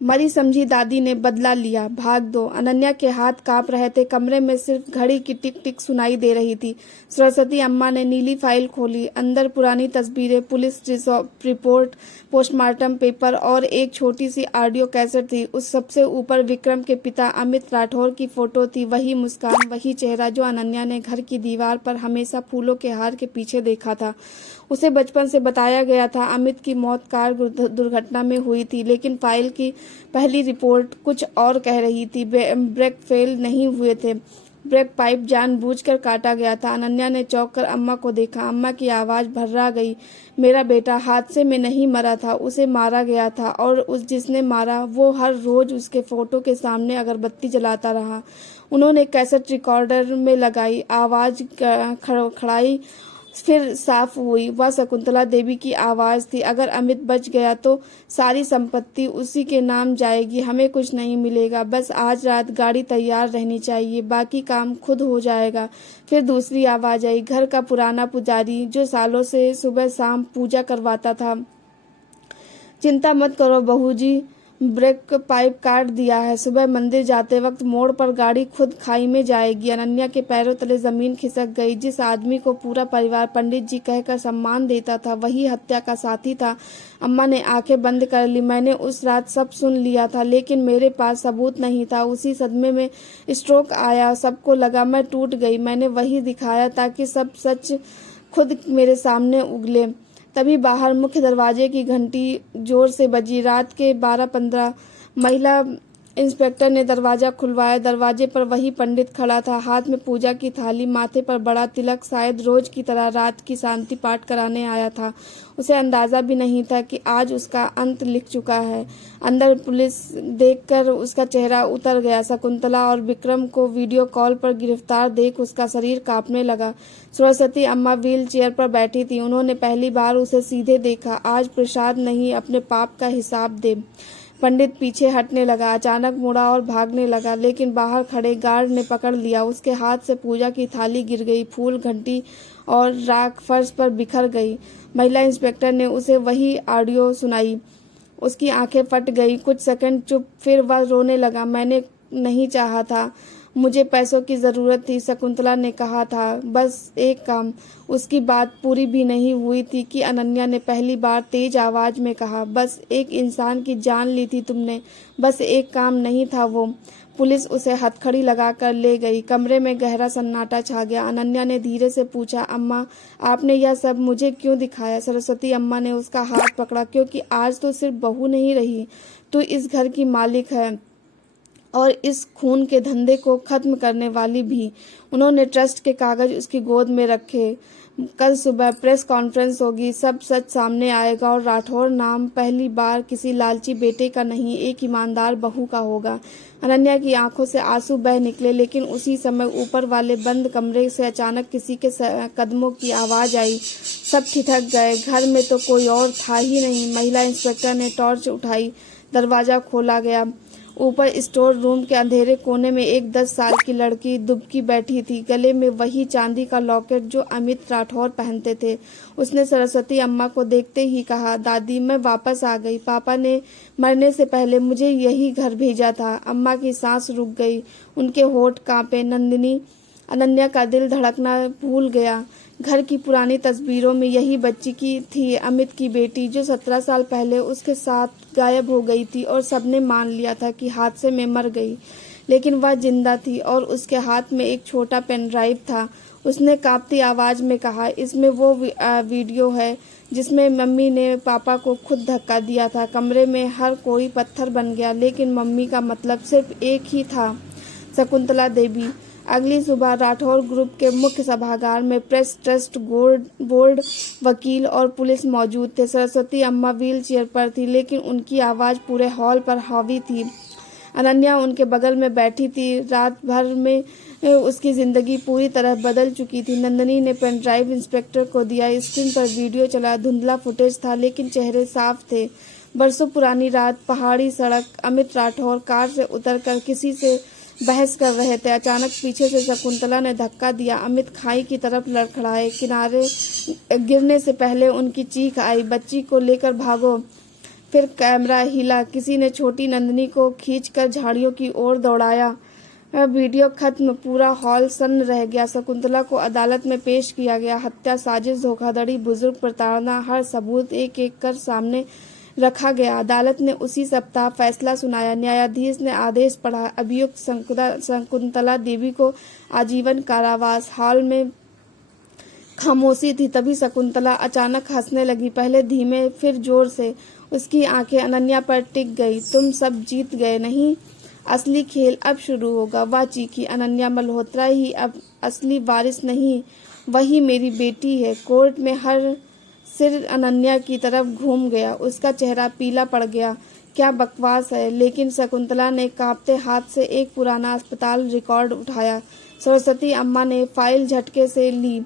मरी समझी दादी ने बदला लिया, भाग दो। अनन्या के हाथ कांप रहे थे। कमरे में सिर्फ घड़ी की टिक टिक सुनाई दे रही थी। सरस्वती अम्मा ने नीली फाइल खोली। अंदर पुरानी तस्वीरें, पुलिस रिपोर्ट, पोस्टमार्टम पेपर और एक छोटी सी ऑडियो कैसेट थी। उस सबसे ऊपर विक्रम के पिता अमित राठौर की फोटो थी। वही मुस्कान, वही चेहरा जो अनन्या ने घर की दीवार पर हमेशा फूलों के हार के पीछे देखा था। उसे बचपन से बताया गया था अमित की मौत कार दुर्घटना में हुई थी, लेकिन फाइल की पहली रिपोर्ट कुछ और कह रही थी। ब्रेक फेल नहीं हुए थे, ब्रेक पाइप जानबूझकर काटा गया था। अनन्या ने चौंक कर अम्मा को देखा। अम्मा की आवाज भर्रा गई। मेरा बेटा हादसे में नहीं मरा था, उसे मारा गया था, और उस जिसने मारा वो हर रोज उसके फोटो के सामने अगरबत्ती जलाता रहा। उन्होंने कैसेट रिकॉर्डर में लगाई, आवाज खड़ाई, फिर साफ हुई। वह शकुंतला देवी की आवाज थी। अगर अमित बच गया तो सारी संपत्ति उसी के नाम जाएगी, हमें कुछ नहीं मिलेगा। बस आज रात गाड़ी तैयार रहनी चाहिए, बाकी काम खुद हो जाएगा। फिर दूसरी आवाज आई, घर का पुराना पुजारी जो सालों से सुबह शाम पूजा करवाता था। चिंता मत करो बहू जी, ब्रेक पाइप काट दिया है। सुबह मंदिर जाते वक्त मोड़ पर गाड़ी खुद खाई में जाएगी। अनन्या के पैरों तले जमीन खिसक गई। जिस आदमी को पूरा परिवार पंडित जी कहकर सम्मान देता था, वही हत्या का साथी था। अम्मा ने आंखें बंद कर ली। मैंने उस रात सब सुन लिया था, लेकिन मेरे पास सबूत नहीं था। उसी सदमे में स्ट्रोक आया। सबको लगा मैं टूट गई। मैंने वही दिखाया ताकि सब सच खुद मेरे सामने उगले। तभी बाहर मुख्य दरवाजे की घंटी जोर से बजी। रात के 12:15। महिला इंस्पेक्टर ने दरवाजा खुलवाया। दरवाजे पर वही पंडित खड़ा था, हाथ में पूजा की थाली, माथे पर बड़ा तिलक। शायद रोज की तरह रात की शांति पाठ कराने आया था। उसे अंदाजा भी नहीं था कि आज उसका अंत लिख चुका है। अंदर पुलिस देखकर उसका चेहरा उतर गया। शकुंतला और विक्रम को वीडियो कॉल पर गिरफ्तार देख उसका शरीर कांपने लगा। सरस्वती अम्मा व्हील चेयर पर बैठी थी। उन्होंने पहली बार उसे सीधे देखा। आज प्रसाद नहीं, अपने पाप का हिसाब दे। पंडित पीछे हटने लगा, अचानक मुड़ा और भागने लगा, लेकिन बाहर खड़े गार्ड ने पकड़ लिया। उसके हाथ से पूजा की थाली गिर गई। फूल, घंटी और राख फर्श पर बिखर गई। महिला इंस्पेक्टर ने उसे वही ऑडियो सुनाई। उसकी आंखें फट गई। कुछ सेकंड चुप, फिर वह रोने लगा। मैंने नहीं चाहा था, मुझे पैसों की जरूरत थी। शकुंतला ने कहा था बस एक काम। उसकी बात पूरी भी नहीं हुई थी कि अनन्या ने पहली बार तेज आवाज में कहा, बस एक इंसान की जान ली थी तुमने, बस एक काम नहीं था वो। पुलिस उसे हथकड़ी लगाकर ले गई। कमरे में गहरा सन्नाटा छा गया। अनन्या ने धीरे से पूछा, अम्मा आपने यह सब मुझे क्यों दिखाया? सरस्वती अम्मा ने उसका हाथ पकड़ा, क्योंकि आज तो सिर्फ बहू नहीं रही, तू इस घर की मालिक है और इस खून के धंधे को खत्म करने वाली भी। उन्होंने ट्रस्ट के कागज उसकी गोद में रखे। कल सुबह प्रेस कॉन्फ्रेंस होगी, सब सच सामने आएगा और राठौर नाम पहली बार किसी लालची बेटे का नहीं, एक ईमानदार बहू का होगा। अनन्या की आंखों से आंसू बह निकले, लेकिन उसी समय ऊपर वाले बंद कमरे से अचानक किसी के कदमों की आवाज आई। सब ठिठक गए। घर में तो कोई और था ही नहीं। महिला इंस्पेक्टर ने टॉर्च उठाई। दरवाजा खोला गया। ऊपर स्टोर रूम के अंधेरे कोने में एक 10 साल की लड़की दुबकी बैठी थी, गले में वही चांदी का लॉकेट जो अमित राठौर पहनते थे। उसने सरस्वती अम्मा को देखते ही कहा, दादी मैं वापस आ गई। पापा ने मरने से पहले मुझे यही घर भेजा था। अम्मा की सांस रुक गई, उनके होठ कांपे। नंदिनी, अनन्या का दिल धड़कना भूल गया। घर की पुरानी तस्वीरों में यही बच्ची की थी, अमित की बेटी, जो 17 साल पहले उसके साथ गायब हो गई थी और सबने मान लिया था कि हादसे में मर गई, लेकिन वह जिंदा थी और उसके हाथ में एक छोटा पेन ड्राइव था। उसने कांपती आवाज में कहा, इसमें वो वीडियो है जिसमें मम्मी ने पापा को खुद धक्का दिया था। कमरे में हर कोई पत्थर बन गया, लेकिन मम्मी का मतलब सिर्फ एक ही था, शकुंतला देवी। अगली सुबह राठौर ग्रुप के मुख्य सभागार में प्रेस, ट्रस्ट बोर्ड, वकील और पुलिस मौजूद थे। सरस्वती अम्मा व्हील चेयर पर थी, लेकिन उनकी आवाज पूरे हॉल पर हावी थी। अनन्या उनके बगल में बैठी थी। रात भर में उसकी जिंदगी पूरी तरह बदल चुकी थी। नंदिनी ने पेन ड्राइव इंस्पेक्टर को दिया। स्क्रीन पर वीडियो चला। धुंधला फुटेज था, लेकिन चेहरे साफ थे। बरसों पुरानी रात, पहाड़ी सड़क। अमित राठौर कार से उतरकर किसी से बहस कर रहे थे। अचानक पीछे से शकुंतला ने धक्का दिया। अमित खाई की तरफ लड़खड़ाए। किनारे गिरने से पहले उनकी चीख आई, बच्ची को लेकर भागो। फिर कैमरा हिला, किसी ने छोटी नंदिनी को खींचकर झाड़ियों की ओर दौड़ाया। वीडियो खत्म, पूरा हॉल सन्न रह गया। शकुंतला को अदालत में पेश किया गया। हत्या, साजिश, धोखाधड़ी, बुजुर्ग प्रताड़ना, हर सबूत एक एक कर सामने रखा गया। अदालत ने उसी सप्ताह फैसला सुनाया। न्यायाधीश ने आदेश पढ़ा। अभियुक्त शकुंतला देवी को आजीवन कारावास। हॉल में खामोशी थी। तभी शकुंतला अचानक हंसने लगी, पहले धीमे फिर जोर से। उसकी आंखें अनन्या पर टिक गई। तुम सब जीत गए नहीं, असली खेल अब शुरू होगा, वह चीखी। अनन्या मल्होत्रा ही अब असली वारिस नहीं, वही मेरी बेटी है। कोर्ट में हर सिर अनन्या की तरफ घूम गया। उसका चेहरा पीला पड़ गया। क्या बकवास है। लेकिन शकुंतला ने कांपते हाथ से एक पुराना अस्पताल रिकॉर्ड उठाया। सरस्वती अम्मा ने फाइल झटके से ली।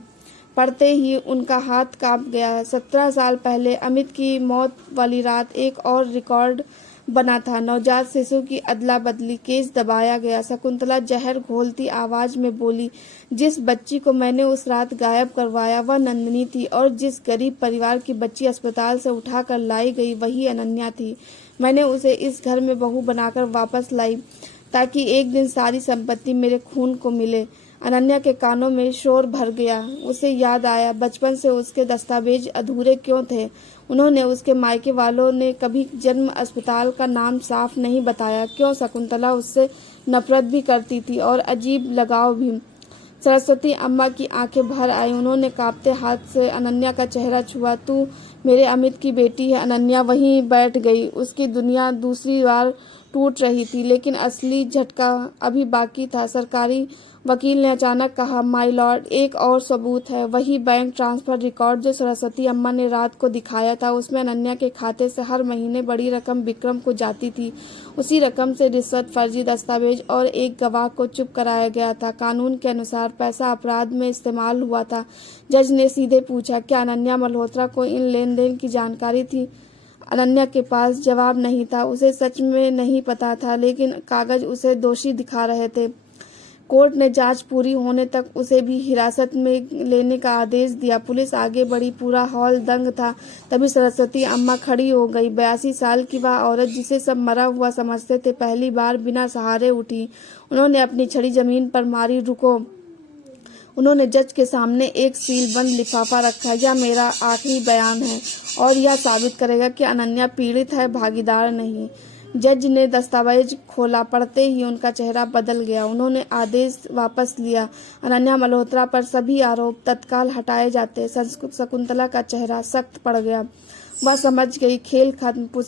पढ़ते ही उनका हाथ कांप गया। 17 साल पहले अमित की मौत वाली रात एक और रिकॉर्ड बना था। नवजात शिशु की अदला बदली, केस दबाया गया। शकुंतला जहर घोलती आवाज में बोली, जिस बच्ची को मैंने उस रात गायब करवाया वह नंदिनी थी, और जिस गरीब परिवार की बच्ची अस्पताल से उठाकर लाई गई वही अनन्या थी। मैंने उसे इस घर में बहू बनाकर वापस लाई ताकि एक दिन सारी संपत्ति मेरे खून को मिले। अनन्या के कानों में शोर भर गया। उसे याद आया बचपन से उसके दस्तावेज अधूरे क्यों थे। उन्होंने, उसके मायके वालों ने कभी जन्म अस्पताल का नाम साफ नहीं बताया। क्यों शकुंतला उससे नफरत भी करती थी और अजीब लगाव भी। सरस्वती अम्मा की आंखें भर आई। उन्होंने कांपते हाथ से अनन्या का चेहरा छुआ। तू मेरे अमित की बेटी है। अनन्या वहीं बैठ गई। उसकी दुनिया दूसरी बार टूट रही थी, लेकिन असली झटका अभी बाकी था। सरकारी वकील ने अचानक कहा, माय लॉर्ड, एक और सबूत है। वही बैंक ट्रांसफर रिकॉर्ड जो सरस्वती अम्मा ने रात को दिखाया था, उसमें अनन्या के खाते से हर महीने बड़ी रकम विक्रम को जाती थी। उसी रकम से रिश्वत, फर्जी दस्तावेज और एक गवाह को चुप कराया गया था। कानून के अनुसार पैसा अपराध में इस्तेमाल हुआ था। जज ने सीधे पूछा, क्या अनन्या मल्होत्रा को इन लेन देन की जानकारी थी? अनन्या के पास जवाब नहीं था। उसे सच में नहीं पता था, लेकिन कागज उसे दोषी दिखा रहे थे। कोर्ट ने जांच पूरी होने तक उसे भी हिरासत में लेने का आदेश दिया। पुलिस आगे बढ़ी। पूरा हॉल दंग था। तभी सरस्वती अम्मा खड़ी हो गई। 82 साल की वह औरत, जिसे सब मरा हुआ समझते थे, पहली बार बिना सहारे उठी। उन्होंने अपनी छड़ी जमीन पर मारी। रुको। उन्होंने जज के सामने एक सील बंद लिफाफा रखा। यह मेरा आखिरी बयान है और यह साबित करेगा कि अनन्या पीड़ित है, भागीदार नहीं। जज ने दस्तावेज खोला। पढ़ते ही उनका चेहरा बदल गया। उन्होंने आदेश वापस लिया। अनन्या मल्होत्रा पर सभी आरोप तत्काल हटाए जाते। शकुंतला का चेहरा सख्त पड़ गया। वह समझ गई खेल खत्म।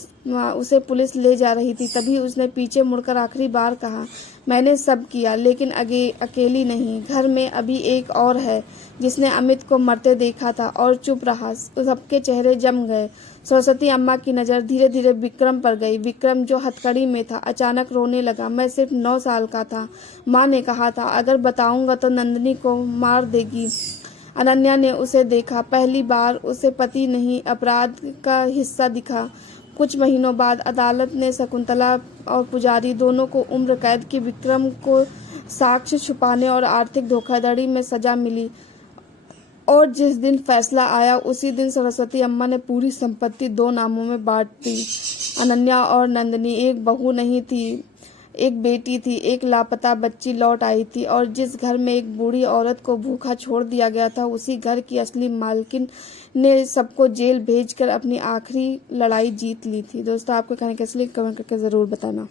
उसे पुलिस ले जा रही थी। तभी उसने पीछे मुड़कर आखिरी बार कहा, मैंने सब किया, लेकिन अकेली नहीं। घर में अभी एक और है जिसने अमित को मरते देखा था और चुप रहा। सबके चेहरे जम गए। सरस्वती अम्मा की नज़र धीरे धीरे विक्रम पर गई। विक्रम जो हथकड़ी में था अचानक रोने लगा। मैं सिर्फ 9 साल का था। माँ ने कहा था अगर बताऊंगा तो नंदिनी को मार देगी। अनन्या ने उसे देखा। पहली बार उसे पति नहीं, अपराध का हिस्सा दिखा। कुछ महीनों बाद अदालत ने शकुंतला और पुजारी दोनों को उम्र कैद की। विक्रम को साक्ष्य छुपाने और आर्थिक धोखाधड़ी में सजा मिली। और जिस दिन फैसला आया उसी दिन सरस्वती अम्मा ने पूरी संपत्ति 2 नामों में बांट दी। अनन्या और नंदिनी एक बहू नहीं थी, एक बेटी थी। एक लापता बच्ची लौट आई थी, और जिस घर में एक बूढ़ी औरत को भूखा छोड़ दिया गया था, उसी घर की असली मालकिन ने सबको जेल भेजकर अपनी आखिरी लड़ाई जीत ली थी। दोस्तों, आपको कहानी कैसी लगी कमेंट करके ज़रूर बताना।